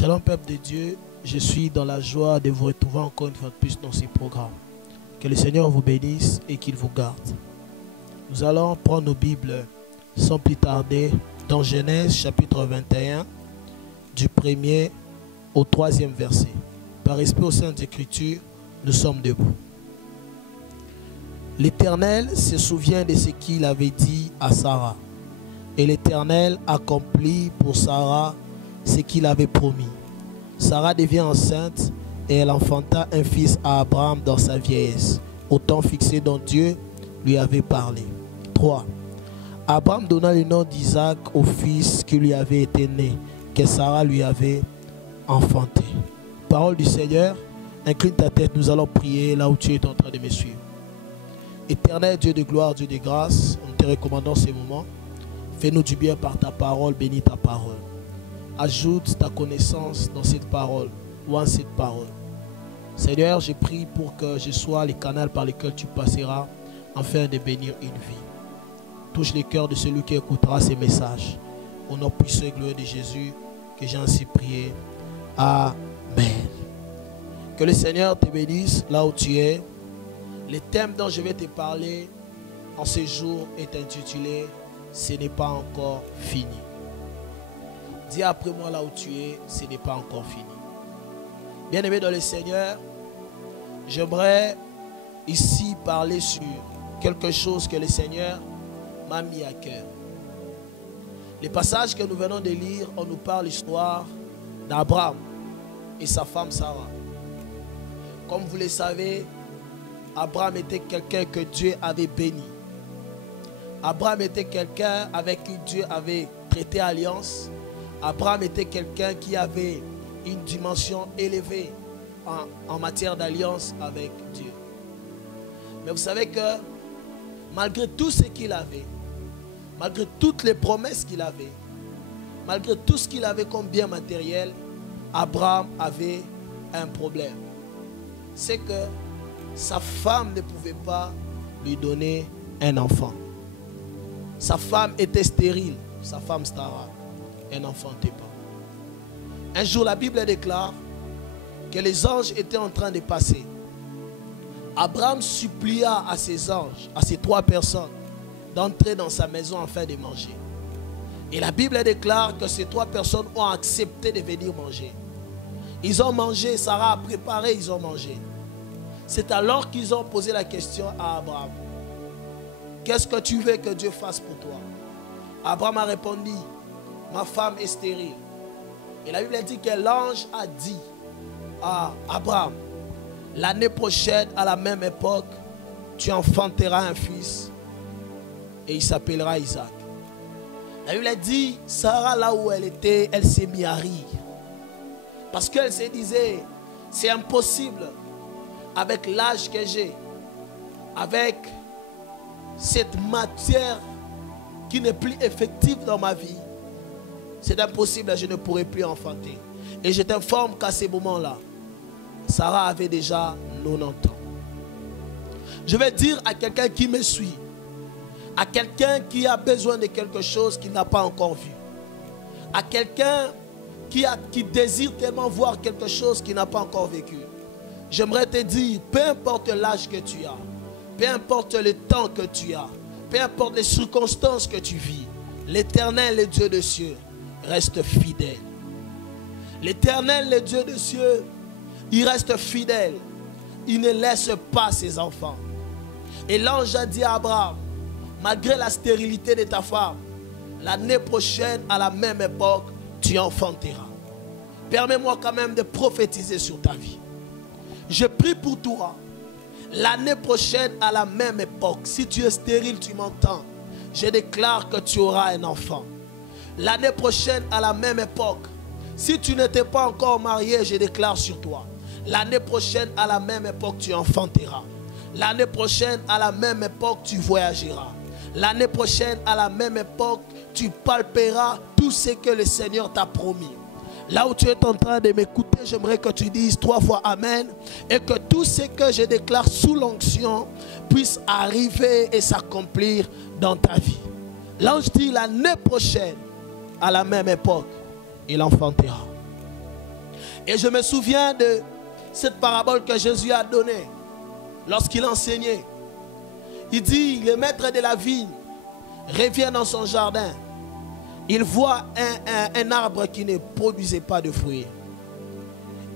Shalom peuple de Dieu, je suis dans la joie de vous retrouver encore une fois de plus dans ces programmes. Que le Seigneur vous bénisse et qu'il vous garde. Nous allons prendre nos Bibles sans plus tarder dans Genèse chapitre 21 du 1er au 3e verset. Par respect aux Saintes Écritures, nous sommes debout. L'Éternel se souvient de ce qu'il avait dit à Sarah. Et l'Éternel accomplit pour Sarah ce qu'il avait promis. Sarah devient enceinte et elle enfanta un fils à Abraham dans sa vieillesse, au temps fixé dont Dieu lui avait parlé. 3. Abraham donna le nom d'Isaac au fils qui lui avait été né, que Sarah lui avait enfanté. Parole du Seigneur, incline ta tête, nous allons prier là où tu es en train de me suivre. Éternel Dieu de gloire, Dieu de grâce, nous te recommandons ces moments. Fais-nous du bien par ta parole, bénis ta parole. Ajoute ta connaissance dans cette parole ou en cette parole. Seigneur, je prie pour que je sois le canal par lequel tu passeras afin de bénir une vie. Touche les cœurs de celui qui écoutera ces messages. Au nom puissant et glorieux de Jésus, que j'ai ainsi prié. Amen. Que le Seigneur te bénisse là où tu es. Le thème dont je vais te parler en ce jour est intitulé « Ce n'est pas encore fini ». Dis après moi là où tu es, ce n'est pas encore fini. Bien-aimé dans le Seigneur, j'aimerais ici parler sur quelque chose que le Seigneur m'a mis à cœur. Les passages que nous venons de lire, on nous parle l'histoire d'Abraham et sa femme Sarah. Comme vous le savez, Abraham était quelqu'un que Dieu avait béni. Abraham était quelqu'un avec qui Dieu avait traité alliance. Abraham était quelqu'un qui avait une dimension élevée en matière d'alliance avec Dieu. Mais vous savez que malgré tout ce qu'il avait, malgré toutes les promesses qu'il avait, malgré tout ce qu'il avait comme bien matériel, Abraham avait un problème. C'est que sa femme ne pouvait pas lui donner un enfant. Sa femme était stérile, sa femme Sarah. Elle n'enfantait pas. Un jour, la Bible déclare que les anges étaient en train de passer. Abraham supplia à ces anges, à ces 3 personnes, d'entrer dans sa maison afin de manger. Et la Bible déclare que ces 3 personnes ont accepté de venir manger. Ils ont mangé, Sarah a préparé, ils ont mangé. C'est alors qu'ils ont posé la question à Abraham. Qu'est-ce que tu veux que Dieu fasse pour toi? Abraham a répondu, ma femme est stérile. Et la Bible dit que l'ange a dit à Abraham, l'année prochaine, à la même époque, tu enfanteras un fils et il s'appellera Isaac. La Bible dit, Sarah, là où elle était, elle s'est mise à rire. Parce qu'elle se disait, c'est impossible avec l'âge que j'ai, avec cette matière qui n'est plus effective dans ma vie. C'est impossible, je ne pourrai plus enfanter. Et je t'informe qu'à ce moment-là, Sarah avait déjà 90 ans. Je vais dire à quelqu'un qui me suit, à quelqu'un qui a besoin de quelque chose qu'il n'a pas encore vu, à quelqu'un qui désire tellement voir quelque chose qu'il n'a pas encore vécu. J'aimerais te dire, peu importe l'âge que tu as, peu importe le temps que tu as, peu importe les circonstances que tu vis, l'Éternel, le Dieu des cieux, reste fidèle. L'Éternel, le Dieu des cieux, il reste fidèle. Il ne laisse pas ses enfants. Et l'ange a dit à Abraham, malgré la stérilité de ta femme, l'année prochaine, à la même époque, tu enfanteras. Permets-moi quand même de prophétiser sur ta vie. Je prie pour toi. L'année prochaine, à la même époque, si tu es stérile, tu m'entends, je déclare que tu auras un enfant. L'année prochaine, à la même époque, si tu n'étais pas encore marié, je déclare sur toi. L'année prochaine, à la même époque, tu enfanteras. L'année prochaine, à la même époque, tu voyageras. L'année prochaine, à la même époque, tu palperas tout ce que le Seigneur t'a promis. Là où tu es en train de m'écouter, j'aimerais que tu dises 3 fois Amen. Et que tout ce que je déclare sous l'onction puisse arriver et s'accomplir dans ta vie. L'ange dit l'année prochaine, à la même époque, il enfantera. Et je me souviens de cette parabole que Jésus a donnée lorsqu'il enseignait. Il dit, le maître de la vigne revient dans son jardin. Il voit un arbre qui ne produisait pas de fruits.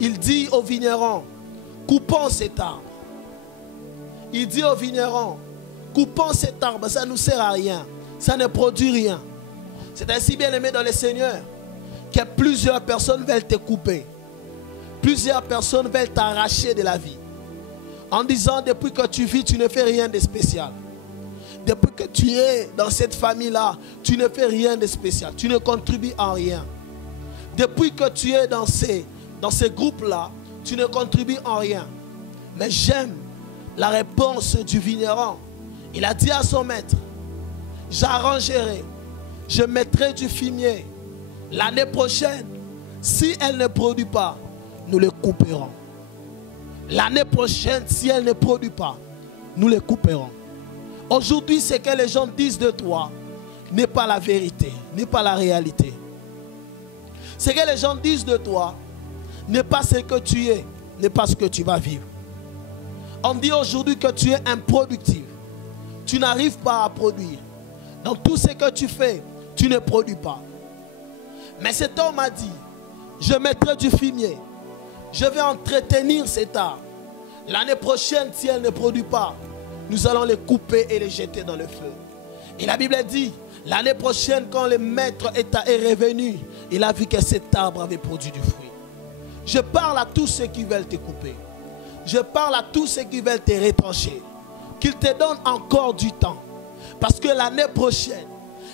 Il dit au vigneron, coupons cet arbre. Il dit au vigneron, coupons cet arbre, ça ne nous sert à rien. Ça ne produit rien. C'est ainsi, bien aimé dans le Seigneur, que plusieurs personnes veulent te couper. Plusieurs personnes veulent t'arracher de la vie. En disant, depuis que tu vis, tu ne fais rien de spécial. Depuis que tu es dans cette famille-là, tu ne fais rien de spécial. Tu ne contribues en rien. Depuis que tu es dans ces groupes-là, tu ne contribues en rien. Mais j'aime la réponse du vigneron. Il a dit à son maître, j'arrangerai, je mettrai du fumier. L'année prochaine, si elle ne produit pas, nous le couperons. L'année prochaine, si elle ne produit pas, nous le couperons. Aujourd'hui, ce que les gens disent de toi n'est pas la vérité, n'est pas la réalité. Ce que les gens disent de toi n'est pas ce que tu es, n'est pas ce que tu vas vivre. On dit aujourd'hui que tu es improductif. Tu n'arrives pas à produire. Dans tout ce que tu fais, tu ne produis pas. Mais cet homme a dit, je mettrai du fumier. Je vais entretenir cet arbre. L'année prochaine, si elle ne produit pas, nous allons les couper et les jeter dans le feu. Et la Bible dit, l'année prochaine, quand le maître est revenu, il a vu que cet arbre avait produit du fruit. Je parle à tous ceux qui veulent te couper. Je parle à tous ceux qui veulent te retrancher. Qu'ils te donnent encore du temps. Parce que l'année prochaine,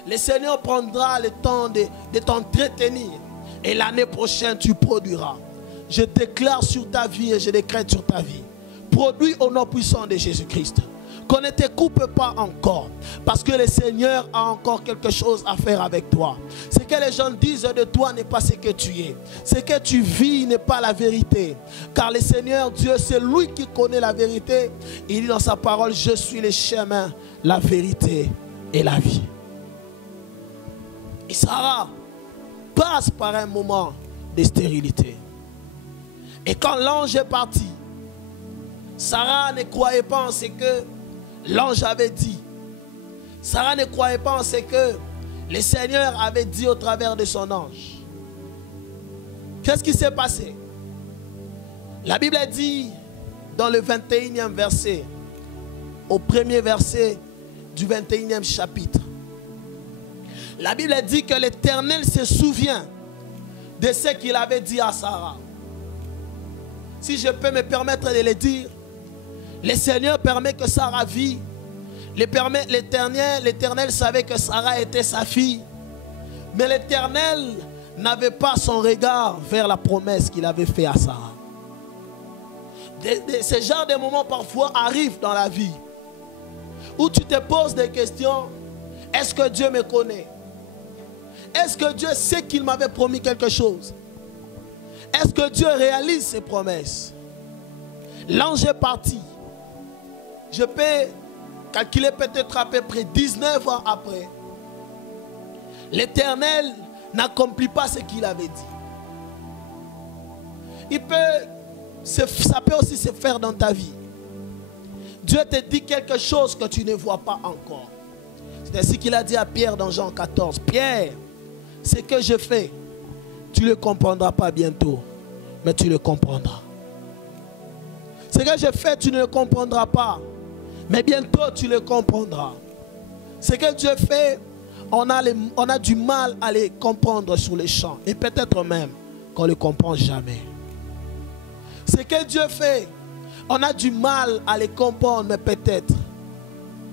le Seigneur prendra le temps de t'entretenir. Et l'année prochaine, tu produiras. Je déclare sur ta vie et je décrète sur ta vie. Produis au nom puissant de Jésus-Christ. Qu'on ne te coupe pas encore. Parce que le Seigneur a encore quelque chose à faire avec toi. Ce que les gens disent de toi n'est pas ce que tu es. Ce que tu vis n'est pas la vérité. Car le Seigneur Dieu, c'est lui qui connaît la vérité. Il dit dans sa parole, je suis le chemin, la vérité et la vie. Et Sarah passe par un moment de stérilité. Et quand l'ange est parti, Sarah ne croyait pas en ce que l'ange avait dit. Sarah ne croyait pas en ce que le Seigneur avait dit au travers de son ange. Qu'est-ce qui s'est passé? La Bible dit dans le 21e verset, au premier verset du 21e chapitre, la Bible dit que l'Éternel se souvient de ce qu'il avait dit à Sarah. Si je peux me permettre de le dire, le Seigneur permet que Sarah vit. L'Éternel savait que Sarah était sa fille. Mais l'Éternel n'avait pas son regard vers la promesse qu'il avait faite à Sarah. Ce genre de moments parfois arrivent dans la vie où tu te poses des questions. Est-ce que Dieu me connaît? Est-ce que Dieu sait qu'il m'avait promis quelque chose? Est-ce que Dieu réalise ses promesses? L'ange est parti. Je peux calculer peut-être à peu près 19 ans après. L'Éternel n'accomplit pas ce qu'il avait dit. Ça peut aussi se faire dans ta vie. Dieu te dit quelque chose que tu ne vois pas encore. C'est ainsi qu'il a dit à Pierre dans Jean 14. Pierre, ce que je fais, tu ne le comprendras pas bientôt, mais tu le comprendras. Ce que je fais, tu ne le comprendras pas, mais bientôt tu le comprendras. Ce que Dieu fait, on a du mal à les comprendre sur les champs. Et peut-être même qu'on ne le comprend jamais. Ce que Dieu fait, on a du mal à les comprendre, mais peut-être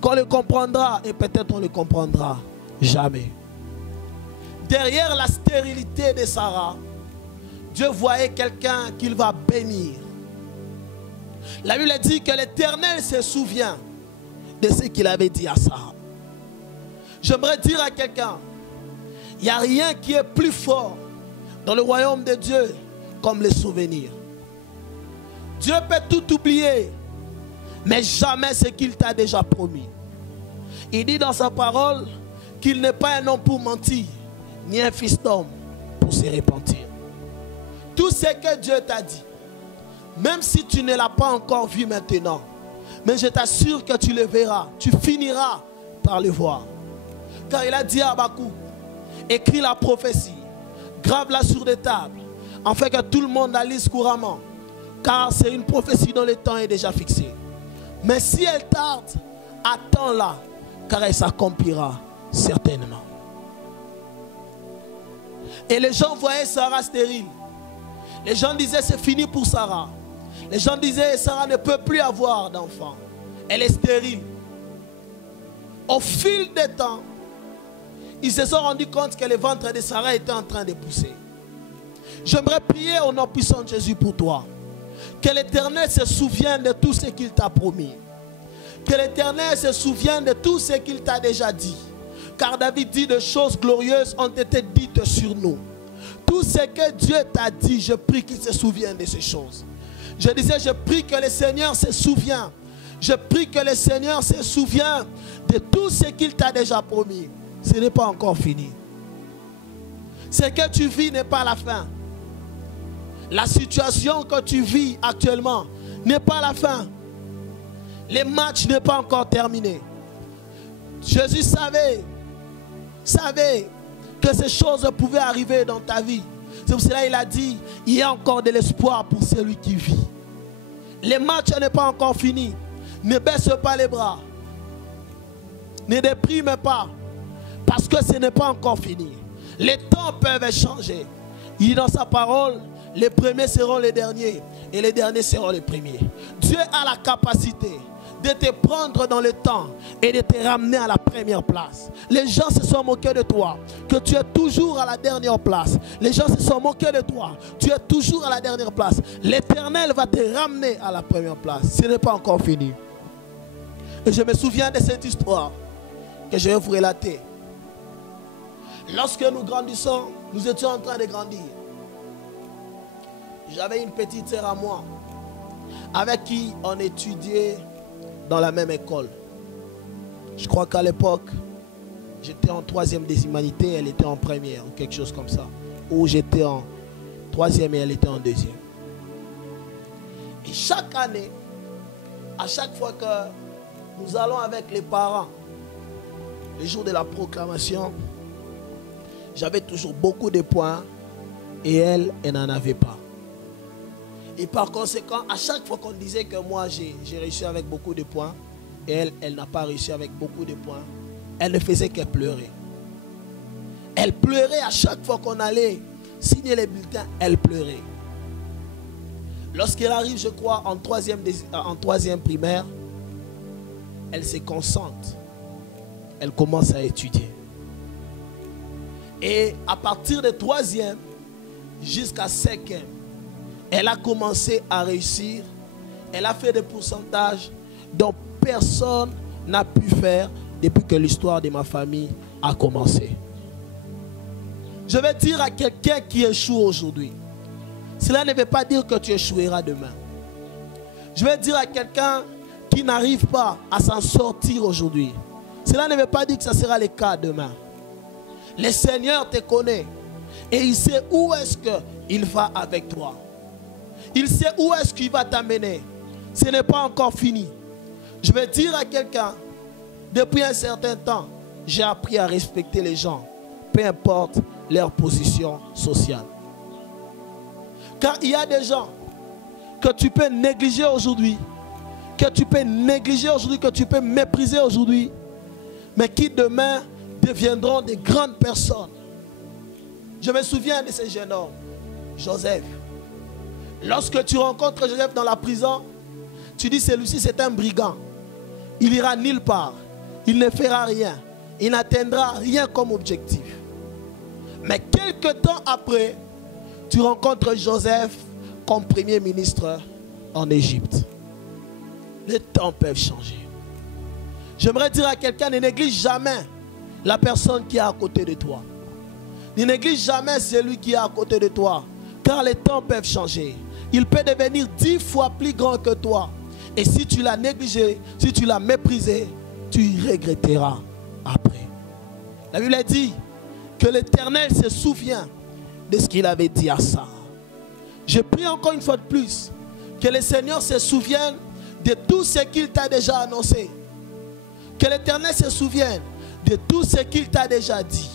qu'on le comprendra et peut-être on ne le comprendra jamais. Derrière la stérilité de Sarah, Dieu voyait quelqu'un qu'il va bénir. La Bible dit que l'Éternel se souvient de ce qu'il avait dit à Sarah. J'aimerais dire à quelqu'un, il n'y a rien qui est plus fort dans le royaume de Dieu comme les souvenirs. Dieu peut tout oublier, mais jamais ce qu'il t'a déjà promis. Il dit dans sa parole qu'il n'est pas un homme pour mentir, ni un fils d'homme pour se repentir. Tout ce que Dieu t'a dit, même si tu ne l'as pas encore vu maintenant, mais je t'assure que tu le verras, tu finiras par le voir. Car il a dit à Habakkuk, écris la prophétie, grave-la sur des tables, afin que tout le monde la lise couramment, car c'est une prophétie dont le temps est déjà fixé. Mais si elle tarde, attends-la, car elle s'accomplira certainement. Et les gens voyaient Sarah stérile. Les gens disaient c'est fini pour Sarah. Les gens disaient Sarah ne peut plus avoir d'enfant. Elle est stérile. Au fil des temps, ils se sont rendus compte que le ventre de Sarah était en train de pousser. J'aimerais prier au nom puissant de Jésus pour toi. Que l'Éternel se souvienne de tout ce qu'il t'a promis. Que l'Éternel se souvienne de tout ce qu'il t'a déjà dit. Car David dit de choses glorieuses ont été dites sur nous. Tout ce que Dieu t'a dit, je prie qu'il se souvienne de ces choses. Je disais, je prie que le Seigneur se souvienne. Je prie que le Seigneur se souvienne de tout ce qu'il t'a déjà promis. Ce n'est pas encore fini. Ce que tu vis n'est pas la fin. La situation que tu vis actuellement n'est pas la fin. Le match n'est pas encore terminé. Jésus savait que ces choses pouvaient arriver dans ta vie. C'est pour cela qu'il a dit, il y a encore de l'espoir pour celui qui vit. Le match n'est pas encore fini. Ne baisse pas les bras. Ne déprime pas. Parce que ce n'est pas encore fini. Les temps peuvent changer. Il dit dans sa parole, les premiers seront les derniers et les derniers seront les premiers. Dieu a la capacité de te prendre dans le temps et de te ramener à la première place. Les gens se sont moqués de toi, que tu es toujours à la dernière place. Les gens se sont moqués de toi, tu es toujours à la dernière place. L'Éternel va te ramener à la première place. Ce n'est pas encore fini. Et je me souviens de cette histoire que je vais vous relater. Lorsque nous grandissons, nous étions en train de grandir. J'avais une petite sœur à moi avec qui on étudiait dans la même école. Je crois qu'à l'époque, j'étais en 3e des humanités, elle était en première ou quelque chose comme ça. Ou j'étais en 3e et elle était en 2e. Et chaque année, à chaque fois que nous allons avec les parents, le jour de la proclamation, j'avais toujours beaucoup de points et elle n'en avait pas. Et par conséquent, à chaque fois qu'on disait que moi j'ai réussi avec beaucoup de points et elle n'a pas réussi avec beaucoup de points, elle ne faisait que pleurer. Elle pleurait à chaque fois qu'on allait signer les bulletins, elle pleurait. Lorsqu'elle arrive, je crois, en 3e primaire, elle se concentre. Elle commence à étudier. Et à partir de 3e jusqu'à 5e, elle a commencé à réussir. Elle a fait des pourcentages dont personne n'a pu faire depuis que l'histoire de ma famille a commencé. Je vais dire à quelqu'un qui échoue aujourd'hui, cela ne veut pas dire que tu échoueras demain. Je vais dire à quelqu'un qui n'arrive pas à s'en sortir aujourd'hui, cela ne veut pas dire que ça sera le cas demain. Le Seigneur te connaît et il sait où est-ce qu'il va avec toi. Il sait où est-ce qu'il va t'amener. Ce n'est pas encore fini. Je vais dire à quelqu'un, depuis un certain temps, j'ai appris à respecter les gens, peu importe leur position sociale. Car il y a des gens que tu peux négliger aujourd'hui, que tu peux mépriser aujourd'hui, mais qui demain deviendront des grandes personnes. Je me souviens de ce jeune homme, Joseph. Lorsque tu rencontres Joseph dans la prison, tu dis celui-ci c'est un brigand. Il ira nulle part. Il ne fera rien. Il n'atteindra rien comme objectif. Mais quelque temps après, tu rencontres Joseph comme premier ministre en Égypte. Les temps peuvent changer. J'aimerais dire à quelqu'un, ne néglige jamais la personne qui est à côté de toi. Ne néglige jamais celui qui est à côté de toi. Car les temps peuvent changer. Il peut devenir 10 fois plus grand que toi. Et si tu l'as négligé, si tu l'as méprisé, tu regretteras après. La Bible dit que l'Éternel se souvient de ce qu'il avait dit à Sarah. Je prie encore une fois de plus que le Seigneur se souvienne de tout ce qu'il t'a déjà annoncé. Que l'Éternel se souvienne de tout ce qu'il t'a déjà dit.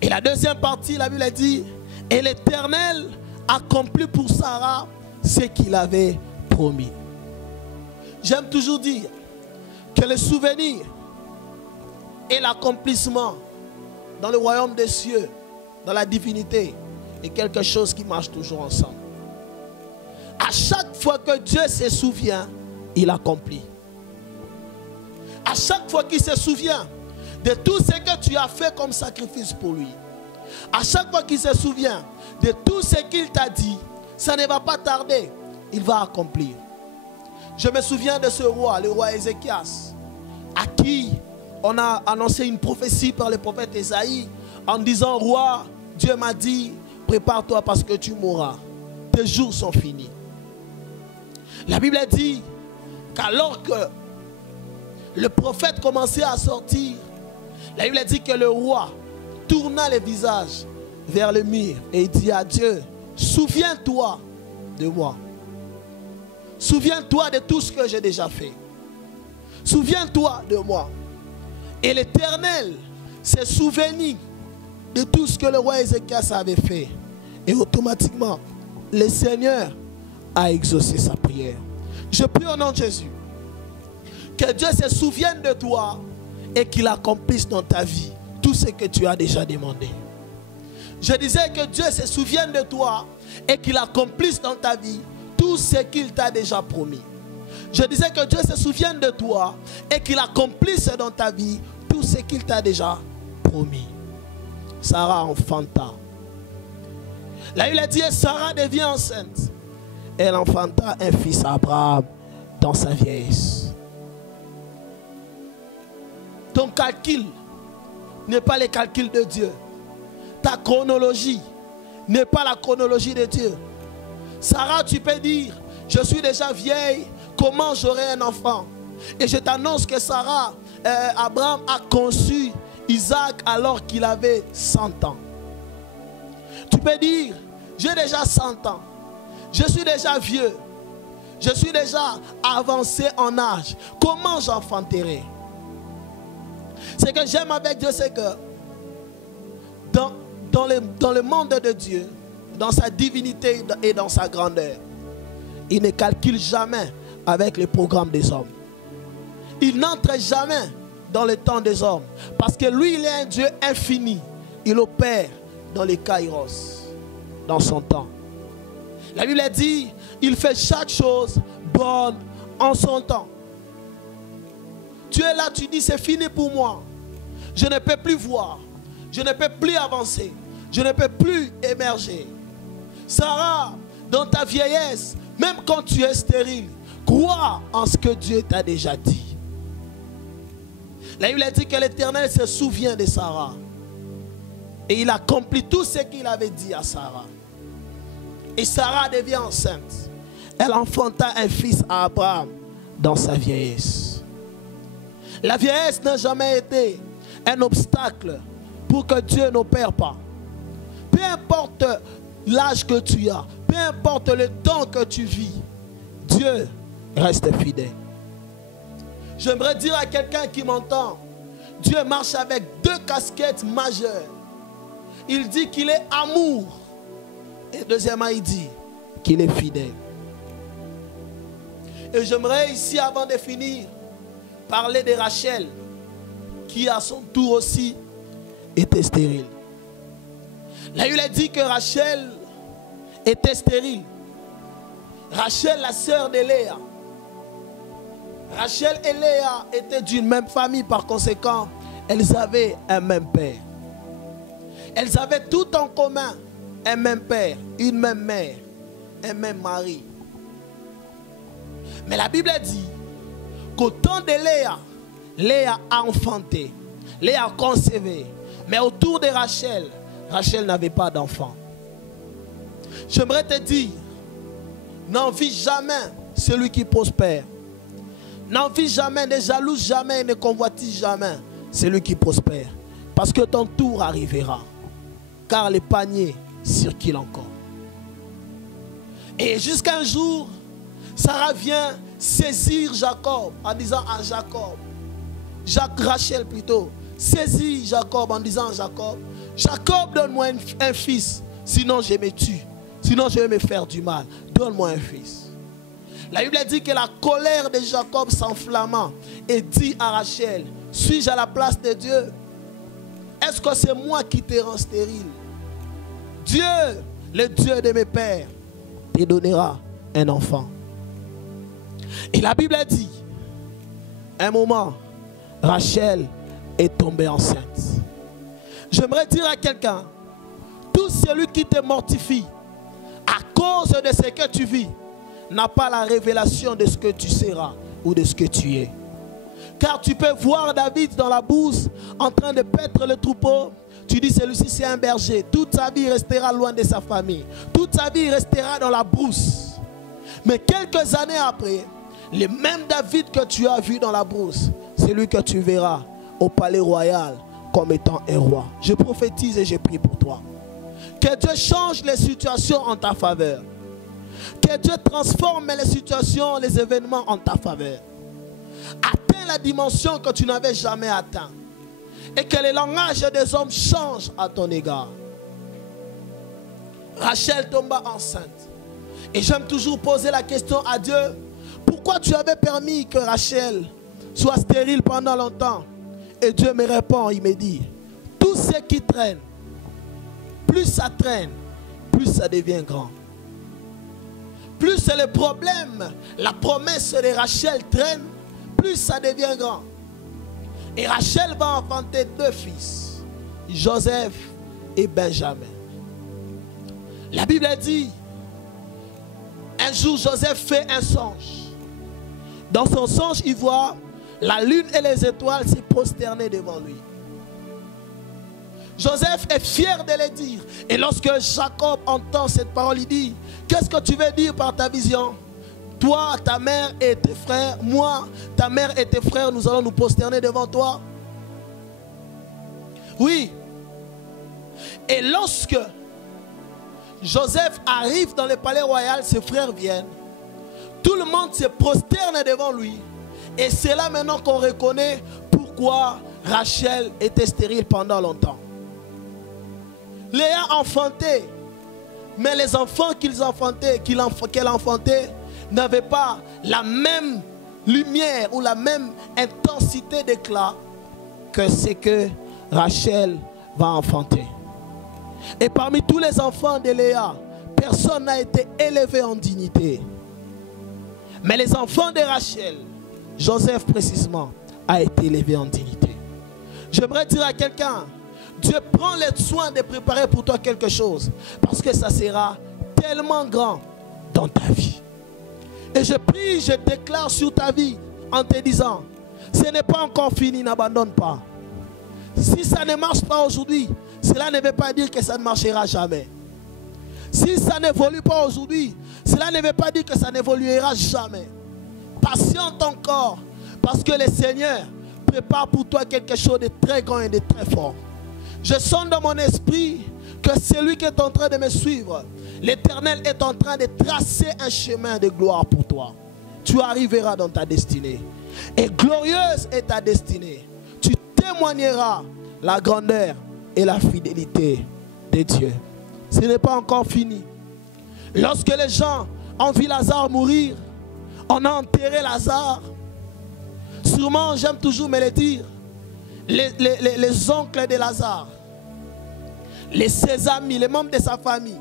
Et la deuxième partie, la Bible dit, et l'Éternel accomplit pour Sarah ce qu'il avait promis. J'aime toujours dire que le souvenir et l'accomplissement dans le royaume des cieux, dans la divinité, est quelque chose qui marche toujours ensemble. À chaque fois que Dieu se souvient, il accomplit. À chaque fois qu'il se souvient de tout ce que tu as fait comme sacrifice pour lui, à chaque fois qu'il se souvient de tout ce qu'il t'a dit, ça ne va pas tarder, il va accomplir. Je me souviens de ce roi, le roi Ézéchias, à qui on a annoncé une prophétie par le prophète Ésaïe en disant, roi, Dieu m'a dit, prépare-toi parce que tu mourras. Tes jours sont finis. La Bible dit qu'alors que le prophète commençait à sortir, la Bible dit que le roi tourna le visage vers le mur et dit à Dieu, souviens-toi de moi. Souviens-toi de tout ce que j'ai déjà fait. Souviens-toi de moi. Et l'Éternel s'est souvenu de tout ce que le roi Ézéchias avait fait. Et automatiquement, le Seigneur a exaucé sa prière. Je prie au nom de Jésus que Dieu se souvienne de toi et qu'il accomplisse dans ta vie tout ce que tu as déjà demandé. Je disais que Dieu se souvienne de toi et qu'il accomplisse dans ta vie tout ce qu'il t'a déjà promis. Je disais que Dieu se souvienne de toi et qu'il accomplisse dans ta vie tout ce qu'il t'a déjà promis. Sarah enfanta. Là, il a dit, Sarah devient enceinte. Elle enfanta un fils à Abraham dans sa vieillesse. Ton calcul n'est pas le calcul de Dieu. Ta chronologie n'est pas la chronologie de Dieu. Sarah, tu peux dire, je suis déjà vieille, comment j'aurai un enfant? Et je t'annonce que Sarah, Abraham a conçu Isaac alors qu'il avait 100 ans. Tu peux dire, j'ai déjà 100 ans. Je suis déjà vieux. Je suis déjà avancé en âge. Comment j'enfanterai? Ce que j'aime avec Dieu, c'est que dans le monde de Dieu, dans sa divinité et dans sa grandeur, il ne calcule jamais avec les programmes des hommes. Il n'entre jamais dans le temps des hommes. Parce que lui, il est un Dieu infini. Il opère dans les kairos, dans son temps. La Bible dit, il fait chaque chose bonne en son temps. Tu es là, tu dis, c'est fini pour moi. Je ne peux plus voir. Je ne peux plus avancer. Je ne peux plus émerger. Sarah, dans ta vieillesse, même quand tu es stérile, crois en ce que Dieu t'a déjà dit. La Bible dit que l'Éternel se souvient de Sarah. Et il accomplit tout ce qu'il avait dit à Sarah. Et Sarah devient enceinte. Elle enfanta un fils à Abraham dans sa vieillesse. La vieillesse n'a jamais été un obstacle pour que Dieu n'opère pas. Peu importe l'âge que tu as, peu importe le temps que tu vis, Dieu reste fidèle. J'aimerais dire à quelqu'un qui m'entend, Dieu marche avec deux casquettes majeures. Il dit qu'il est amour. Et deuxièmement, il dit qu'il est fidèle. Et j'aimerais ici, avant de finir, parler de Rachel, qui à son tour aussi était stérile. Là, il a dit que Rachel était stérile. Rachel, la sœur de Léa. Rachel et Léa étaient d'une même famille, par conséquent, elles avaient un même père. Elles avaient tout en commun, un même père, une même mère, un même mari. Mais la Bible dit qu'au temps de Léa, Léa a enfanté, Léa a concevé. Mais autour de Rachel, Rachel n'avait pas d'enfant. J'aimerais te dire, n'envie jamais celui qui prospère. N'envie jamais, ne jalouse jamais, ne convoitise jamais celui qui prospère. Parce que ton tour arrivera. Car les paniers circulent encore. Et jusqu'à un jour, Sarah vient saisir Jacob en disant à Jacob, Rachel plutôt, saisit Jacob en disant à Jacob, Jacob, donne-moi un fils, sinon je me tue, sinon je vais me faire du mal, donne-moi un fils. La Bible dit que la colère de Jacob s'enflamma et dit à Rachel, suis-je à la place de Dieu? Est-ce que c'est moi qui te rends stérile? Dieu, le Dieu de mes pères, te donnera un enfant. Et la Bible dit, un moment, Rachel est tombée enceinte. J'aimerais dire à quelqu'un, tout celui qui te mortifie à cause de ce que tu vis n'a pas la révélation de ce que tu seras ou de ce que tu es. Car tu peux voir David dans la bourse en train de paître le troupeau. Tu dis celui-ci c'est un berger. Toute sa vie il restera loin de sa famille. Toute sa vie il restera dans la brousse. Mais quelques années après, le même David que tu as vu dans la brousse, c'est lui que tu verras au palais royal comme étant un roi. Je prophétise et je prie pour toi. Que Dieu change les situations en ta faveur. Que Dieu transforme les situations, les événements en ta faveur. Atteins la dimension que tu n'avais jamais atteint. Et que les langages des hommes changent à ton égard. Rachel tomba enceinte. Et j'aime toujours poser la question à Dieu. Pourquoi tu avais permis que Rachel soit stérile pendant longtemps? Et Dieu me répond, il me dit, tout ce qui traîne, plus ça traîne, plus ça devient grand. Plus c'est le problème, la promesse de Rachel traîne, plus ça devient grand. Et Rachel va enfanter 2 fils, Joseph et Benjamin. La Bible dit, un jour Joseph fait un songe. Dans son songe, il voit la lune et les étoiles se prosterner devant lui. Joseph est fier de le dire. Et lorsque Jacob entend cette parole, il dit, qu'est-ce que tu veux dire par ta vision? Toi, ta mère et tes frères, moi, ta mère et tes frères, nous allons nous prosterner devant toi. Oui. Et lorsque Joseph arrive dans le palais royal, ses frères viennent. Tout le monde se prosterne devant lui. Et c'est là maintenant qu'on reconnaît pourquoi Rachel était stérile pendant longtemps. Léa enfantait, mais les enfants qu'elle enfantait n'avaient pas la même lumière ou la même intensité d'éclat que ce que Rachel va enfanter. Et parmi tous les enfants de Léa, personne n'a été élevé en dignité. Mais les enfants de Rachel, Joseph précisément, a été élevé en dignité. J'aimerais dire à quelqu'un, Dieu prend le soin de préparer pour toi quelque chose, parce que ça sera tellement grand dans ta vie. Et je prie, je déclare sur ta vie en te disant, ce n'est pas encore fini, n'abandonne pas. Si ça ne marche pas aujourd'hui, cela ne veut pas dire que ça ne marchera jamais. Si ça n'évolue pas aujourd'hui, cela ne veut pas dire que ça n'évoluera jamais. Patiente encore, parce que le Seigneur prépare pour toi quelque chose de très grand et de très fort. Je sens dans mon esprit que celui qui est en train de me suivre, l'Éternel est en train de tracer un chemin de gloire pour toi. Tu arriveras dans ta destinée. Et glorieuse est ta destinée. Tu témoigneras la grandeur et la fidélité de Dieu. Ce n'est pas encore fini. Lorsque les gens ont vu Lazare mourir, on a enterré Lazare. Sûrement, j'aime toujours me le dire, les oncles de Lazare, ses amis, les membres de sa famille.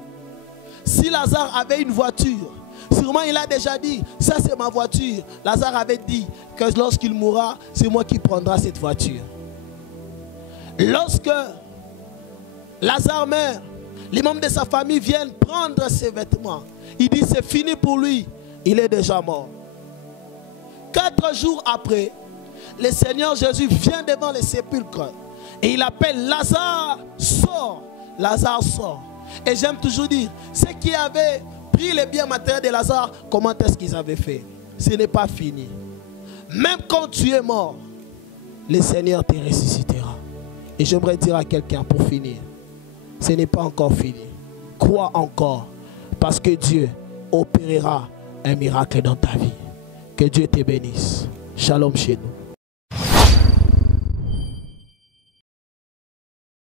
Si Lazare avait une voiture, sûrement il a déjà dit, ça c'est ma voiture. Lazare avait dit que lorsqu'il mourra, c'est moi qui prendrai cette voiture. Lorsque Lazare meurt, les membres de sa famille viennent prendre ses vêtements. Il dit c'est fini pour lui, il est déjà mort. 4 jours après, le Seigneur Jésus vient devant le sépulcre et il appelle Lazare, sort. Lazare sort. Et j'aime toujours dire, ceux qui avaient pris les biens matériels de Lazare, comment est-ce qu'ils avaient fait? Ce n'est pas fini. Même quand tu es mort, le Seigneur te ressuscitera. Et j'aimerais dire à quelqu'un pour finir, ce n'est pas encore fini. Crois encore, parce que Dieu opérera un miracle dans ta vie. Que Dieu te bénisse. Shalom chez nous.